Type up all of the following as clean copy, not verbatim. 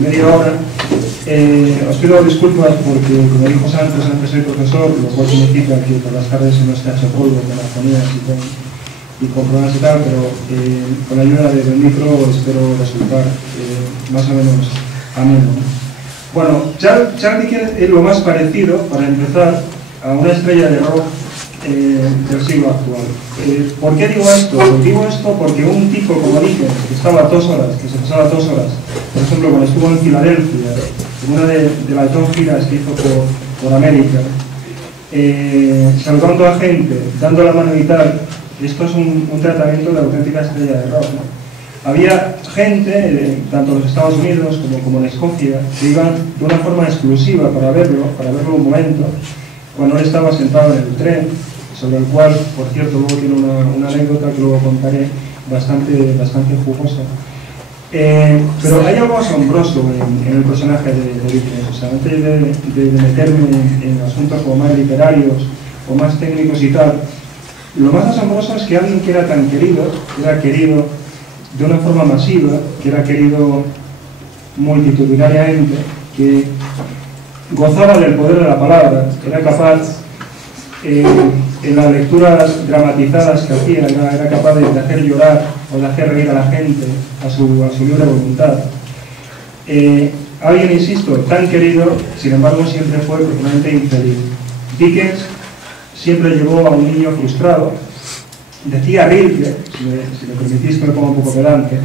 media hora. Os pido disculpas porque, como dijo Santos, antes soy profesor, lo cual significa que por las tardes se nos está hecho polvo con las fonías y con problemas y tal, pero con la ayuda del micro espero resultar más o menos ameno. Bueno, Charles Dickens es lo más parecido, para empezar, a una estrella de rock del siglo actual. ¿Por qué digo esto? Digo esto porque un tipo como Dickens, que estaba 2 horas, que se pasaba 2 horas, por ejemplo, cuando estuvo en Filadelfia, en una de las 2 giras que hizo por América, saludando a gente, dando la mano y tal, esto es un tratamiento de auténtica estrella de rock, ¿no? Había gente, tanto en los Estados Unidos como en Escocia, que iban de una forma exclusiva para verlo un momento, cuando él estaba sentado en el tren, sobre el cual, por cierto, luego tiene una anécdota que luego contaré, bastante jugosa. Pero hay algo asombroso en el personaje de Dickens. O sea, antes de meterme en asuntos como más literarios o más técnicos y tal, lo más asombroso es que alguien que era tan querido, era querido de una forma masiva, que era querido multitudinariamente, que gozaba del poder de la palabra, era capaz, en las lecturas dramatizadas que hacía, era capaz de hacer llorar o de hacer reír a la gente a su libre voluntad. Alguien, insisto, tan querido, sin embargo, siempre fue profundamente infeliz. Dickens siempre llevó a un niño frustrado. Decía Rilke, si me permitís que me ponga un poco pedante,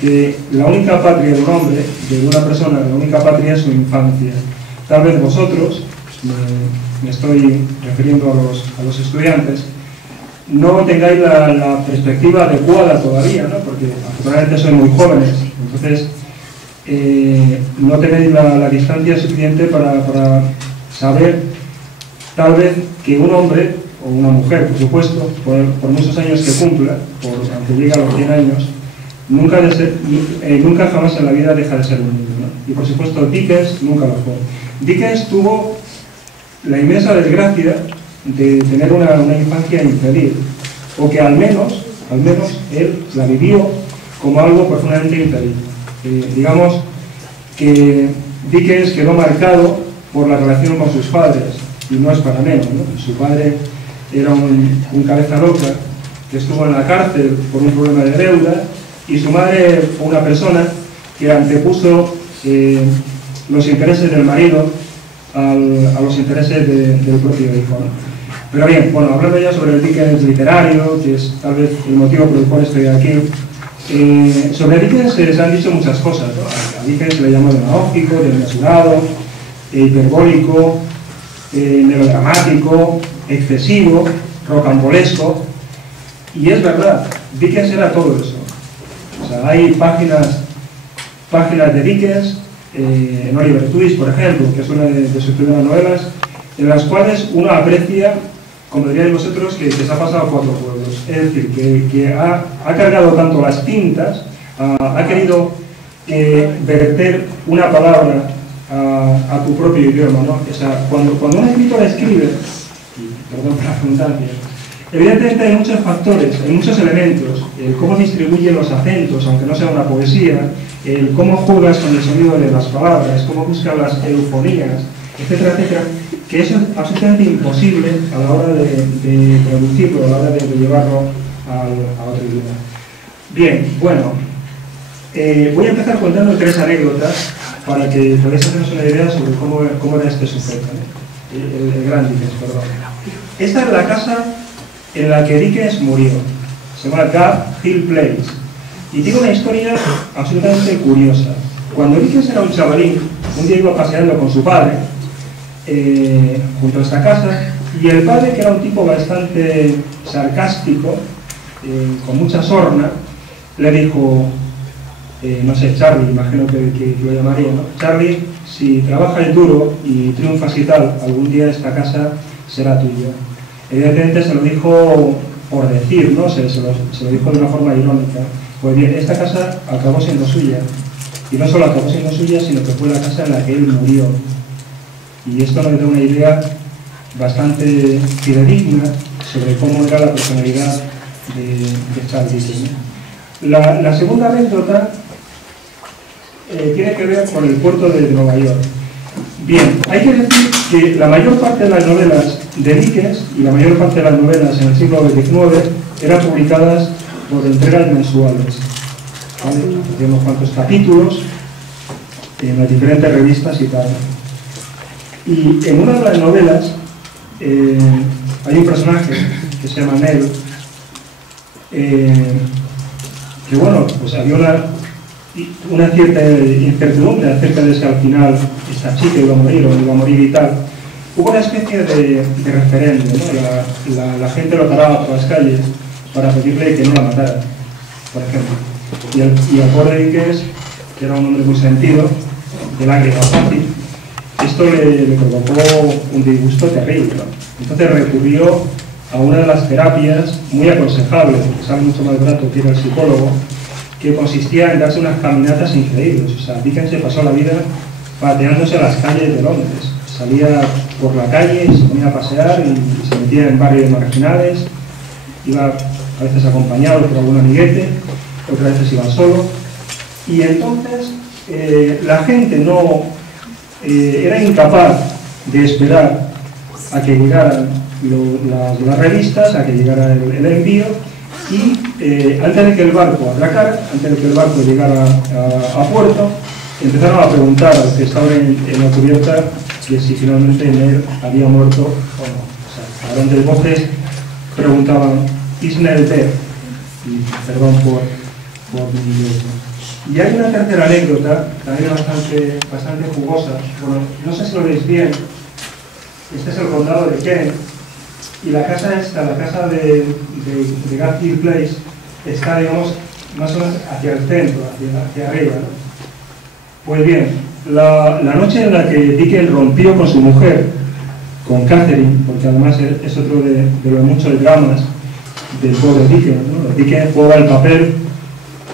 que la única patria de un hombre, de una persona, la única patria es su infancia. Tal vez vosotros, me estoy refiriendo a los estudiantes, no tengáis la perspectiva adecuada todavía, ¿no? Porque afortunadamente sois muy jóvenes, entonces no tenéis la distancia suficiente para saber, tal vez, que un hombre, o una mujer, por supuesto, por muchos años que cumpla, aunque llegue a los 100 años, nunca jamás en la vida deja de ser un niño, ¿no? Y por supuesto Dickens nunca lo fue. Dickens tuvo la inmensa desgracia de tener una infancia infeliz, o que al menos él la vivió como algo profundamente infeliz. Digamos que Dickens quedó marcado por la relación con sus padres, y no es para menos, ¿no? Su padre era un cabeza loca que estuvo en la cárcel por un problema de deuda, y su madre fue una persona que antepuso los intereses del marido a los intereses del propio hijo, ¿no? Pero bien, bueno, hablando ya sobre el Dickens literario, que es tal vez el motivo por el cual estoy aquí, sobre Dickens se han dicho muchas cosas, ¿no? A Dickens se le llamó demagógico, desmesurado, hiperbólico, melodramático, excesivo, rocambolesco, y es verdad, Dickens era todo eso. O sea, hay páginas de Dickens, en Oliver Twist, por ejemplo, que es una de sus primeras novelas, en las cuales uno aprecia, como diríais vosotros, que se ha pasado 4 pueblos. Es decir, que ha cargado tanto las tintas, ha querido verter una palabra a tu propio idioma, ¿no? O sea, cuando un escritor escribe, y perdón por la redundancia, evidentemente hay muchos factores, hay muchos elementos, el cómo distribuye los acentos, aunque no sea una poesía, el cómo juegas con el sonido de las palabras, cómo buscas las eufonías, etcétera, etcétera, que eso es absolutamente imposible a la hora de traducirlo, a la hora de llevarlo a otro idioma. Bien, bueno, voy a empezar contando 3 anécdotas para que podáis hacernos una idea sobre cómo era este sujeto, ¿no? el gran Dickens, perdón. Esta es la casa en la que Dickens murió, se llama Gap Hill Place, y tiene una historia absolutamente curiosa. Cuando Dickens era un chavalín, un día iba paseando con su padre junto a esta casa, y el padre, que era un tipo bastante sarcástico, con mucha sorna, le dijo, no sé, Charlie, imagino que lo llamaría, ¿no? Charlie, si trabajas duro y triunfas y tal, algún día esta casa será tuya. Evidentemente se lo dijo por decir, ¿no? Se lo dijo de una forma irónica. Pues bien, esta casa acabó siendo suya. Y no solo acabó siendo suya, sino que fue la casa en la que él murió. Y esto nos da una idea bastante fidedigna sobre cómo era la personalidad de Charles Dickens. La segunda anécdota tiene que ver con el puerto de Nueva York. Bien, hay que decir que la mayor parte de las novelas de Dickens y la mayor parte de las novelas en el siglo XIX eran publicadas por entregas mensuales, ¿vale? De unos cuantos capítulos en las diferentes revistas y tal. Y en una de las novelas hay un personaje que se llama Nell, que bueno, pues había una cierta incertidumbre acerca de si al final esta chica iba a morir o no iba a morir y tal. Hubo una especie de referéndum, ¿no? La gente lo paraba por las calles para pedirle que no la matara, por ejemplo. Y al pobre Dickens, que era un hombre muy sentido, de lágrima fácil, esto le provocó un disgusto terrible, ¿no? Entonces recurrió a una de las terapias muy aconsejables, que sale mucho más barato que ir al psicólogo, que consistía en darse unas caminatas increíbles. O sea, Dickens se pasó la vida pateándose las calles de Londres. Salía por la calle y se ponía a pasear y se metía en barrios marginales, iba a veces acompañado por algún amiguete, otras veces iba solo. Y entonces la gente no era incapaz de esperar a que llegaran las revistas, a que llegara el envío, y antes de que el barco atracara, antes de que el barco llegara a puerto, empezaron a preguntar a los que estaban en la cubierta que si finalmente Nell había muerto o no. O sea, a grandes voces preguntaban, ¿is Nell dead? Y perdón por mi inglés, ¿no? Y hay una tercera anécdota, también bastante jugosa. Bueno, no sé si lo veis bien. Este es el condado de Kent. Y la casa esta, la casa de Garfield Place, está, digamos, más o menos hacia el centro, hacia arriba, ¿no? Pues bien, la noche en la que Dickens rompió con su mujer, con Catherine, porque además es otro de los muchos dramas del pobre Dickens, ¿no? Dickens jugaba el papel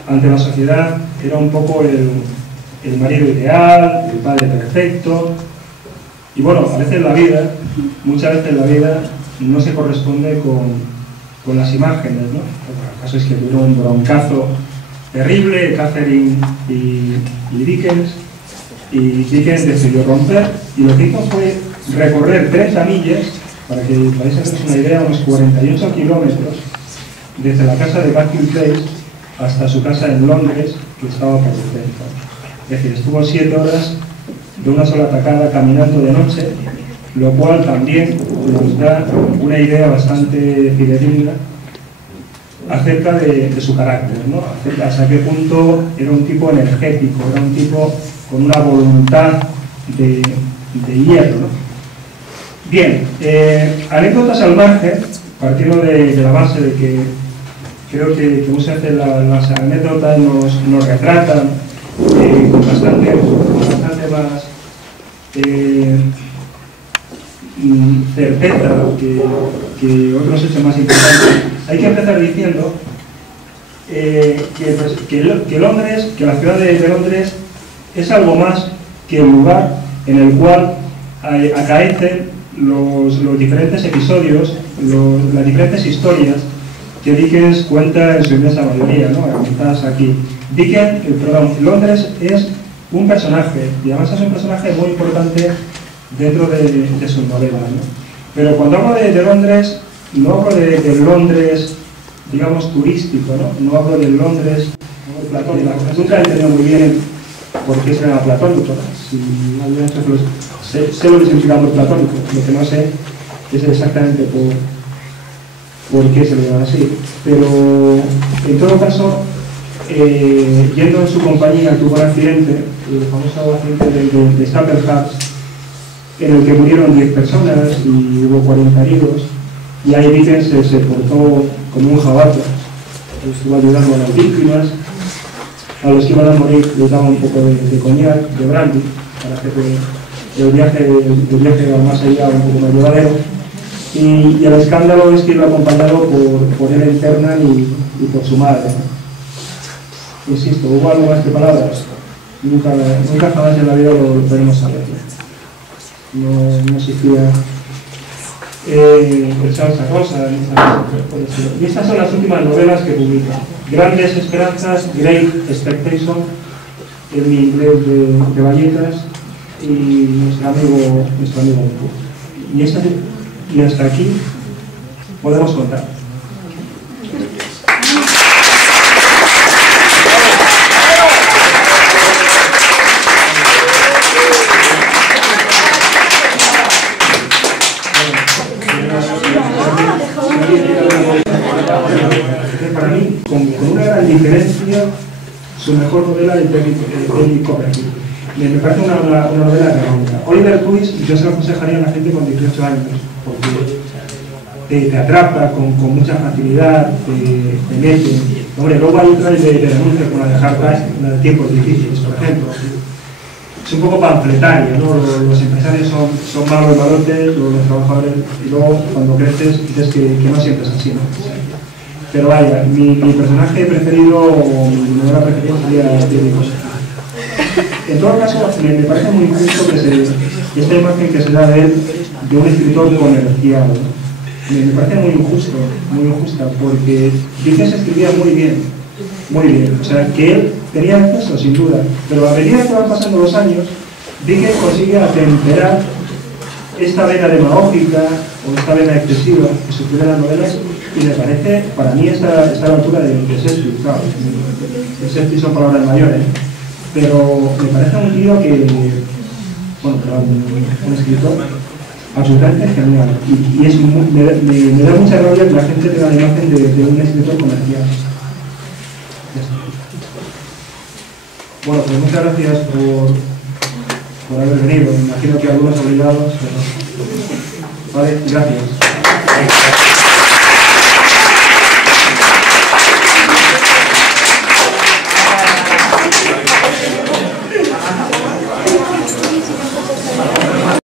ante la sociedad, era un poco el marido ideal, el padre perfecto, y bueno, a veces la vida, muchas veces la vida no se corresponde con las imágenes, ¿no? El caso es que tuvieron un broncazo terrible, Catherine y Dickens, y Dickens decidió romper, y lo que hizo fue recorrer 30 millas, para que podáis haceros una idea, unos 48 kilómetros, desde la casa de Garfield Place hasta su casa en Londres, que estaba por el centro. Es decir, estuvo 7 horas de una sola tacada caminando de noche, lo cual también nos da una idea bastante fidedigna acerca de su carácter, ¿no? Hasta qué punto era un tipo energético, era un tipo con una voluntad de hierro, ¿no? Bien, anécdotas al margen, partiendo de la base de que creo que muchas veces las anécdotas nos retratan con bastante más certeza que otros hechos más importantes. Hay que empezar diciendo que Londres, que la ciudad de Londres es algo más que el lugar en el cual acaecen los diferentes episodios, las diferentes historias que Dickens cuenta en su inmensa mayoría, ¿no? Apuntadas aquí. Londres es un personaje, y además es un personaje muy importante dentro de sus novelas, ¿no? Pero cuando hablo de Londres, no hablo de Londres, digamos, turístico, ¿no? No hablo de Londres platónico. Nunca he entendido muy bien por qué se llama platónico, ¿no? Si alguien sé lo que significa amor platónico, lo que no sé es exactamente por qué se lo llama así. Pero, en todo caso, yendo en su compañía, tuvo un accidente, el famoso accidente de Staplehouse, en el que murieron 10 personas y hubo 40 heridos, y ahí Dickens se portó como un jabato, estuvo ayudando a las víctimas, a los que iban a morir les daba un poco de coñac, de brandy, para hacer el viaje más allá un poco más llevadero, y el escándalo es que iba acompañado por él interna y por su madre, ¿no? Insisto, ¿hubo algo más que palabras? Nunca jamás en la vida lo podemos saber, no existía esa cosa, y estas son las últimas novelas que publica: Grandes Esperanzas, Great Expectation, en mi inglés de Vallecas y nuestro amigo Nico. Y hasta aquí podemos contar. Para mí, con una gran diferencia, su mejor novela es David Copperfield. Me parece una novela redonda. Oliver Twist, yo se lo aconsejaría a la gente con 18 años, porque te atrapa con mucha facilidad, te mete. Hombre, luego hay otras de denuncia, como la de Hard Times, la de Tiempos Difíciles, por ejemplo. Es un poco panfletaria, ¿no? Los empresarios son malos malotes, los trabajadores, y luego cuando creces dices que no siempre es así, ¿no? Pero vaya, mi personaje preferido, o mi novela preferida sería David Copperfield. En todo caso, me parece muy injusto que esta imagen que se da de él, de un escritor comercial, ¿no? Me parece muy injusta, porque Dickens escribía muy bien, o sea, que él tenía acceso, sin duda, pero a medida que van pasando los años, Dickens consigue atemperar esta vena demagógica o esta vena excesiva que sugiere las novelas, y me parece, para mí, está a la altura de Shakespeare, claro. Shakespeare son palabras mayores, pero me parece un tío que, bueno, un escritor absolutamente genial, y es me da mucha rabia que la gente tenga la imagen de un escritor comercial. Bueno, pues muchas gracias por haber venido. Me imagino que algunos obligados, pero... Vale, gracias.